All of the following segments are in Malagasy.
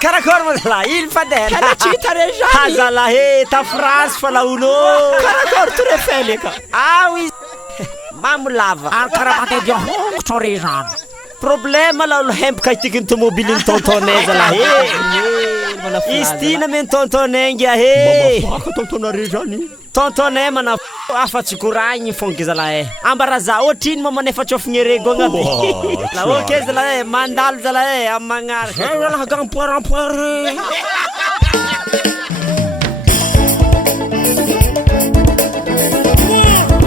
Karakôry zalahy ino fadela Kana tsy hitare zany zalahy ta France fa laolo Karakôry Tour Eiffel ka oui mamolava karaha mandeha dia hongotro re zany problème laolo hempaka itiky ny tomobily ny tontonay zalahy izy ty na me ny tontonay ngia Maka tontonare zany tontonay mana afa-tsy koragny fongy zalahy ambaraza ohatriny mamanefa tsofigny rego agnaby la ok zalahy mandalo zalahy amy magnaraka zalahy gampoarampoare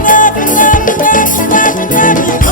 Love, love, love, love, love.